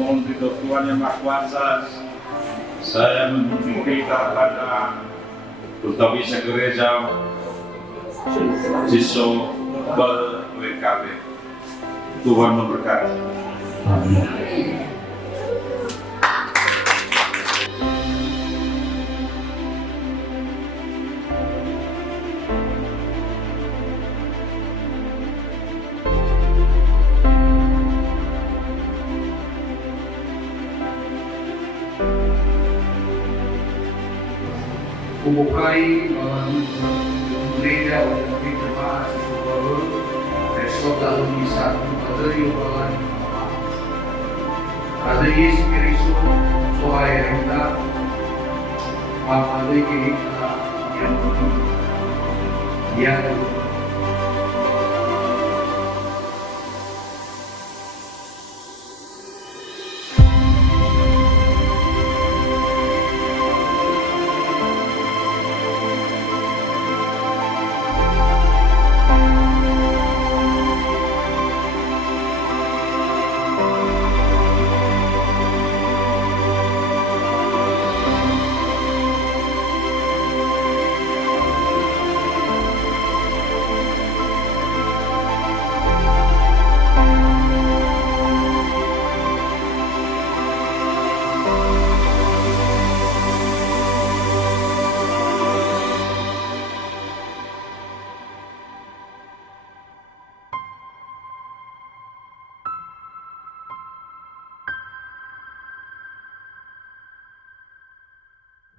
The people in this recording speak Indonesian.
memohon ridho Tuhan Yang Maha Kuasa. Saya menuntut kita pada Duta Bisa Gereja Siso WKB. Tuhan memberkati. Amin. Kubukai gereja untuk jemaat sesuatu besok lalu bisa dari orang ada Yesus Kristus soai rendah apa lagi yang